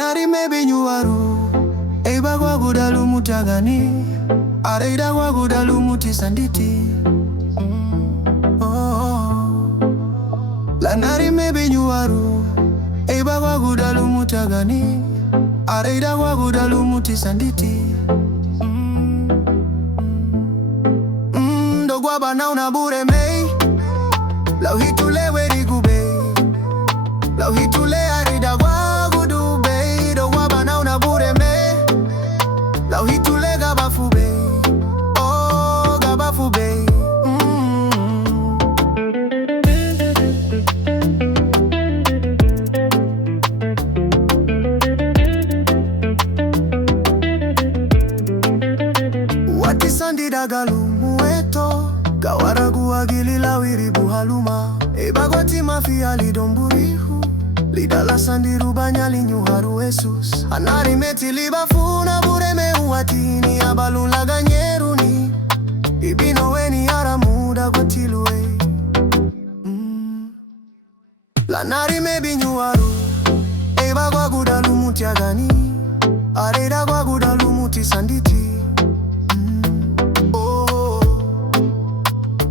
Lanarime binyuwaru Eba kwa gudalu mutagani Areida kwa gudalu mutisanditi Lanarime binyuwaru Eba kwa gudalu mutagani Areida kwa gudalu mutisanditi Dogwa bana unabure mei Lau hitule weri gube Lau hitule areida kwa gudu bei Dogwa bana unabure mei Lau hitule gabafu bei Oh gabafu bei Watisandi dagalu mueto Gawaragu agili lawiri buhaluma Ebagwati mafia lidomburihu Lidala sandiru banyali nyuharu esus Anarimeti libafuna bureme uwatini Abalun laga nyeruni Ibino weni aramuda kwa tilue Lanarime binyuwaru Eba kwa gudalu mutiagani Areida kwa gudalu mutisanditi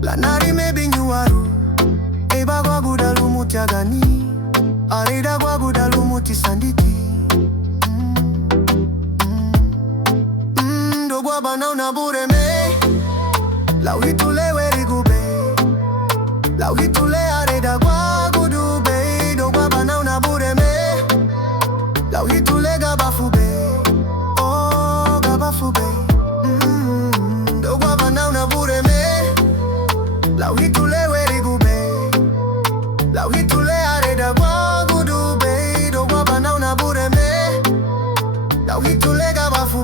Lanarime binyuwaru Eba kwa gudalu mutiagani Areida kwa gudalu mutisanditi Dogwa bana unabure me Lau hitule weri gube Lau hitule areida kwa gudu bei Dogwa bana unabure me Lau hitule gabafu bei Oh gabafu bei Dogwa bana unabure me Lau hitule weri gube Lau hitule areida kwa gudu bei Dogwa bana unabure me Lau hitule gabafu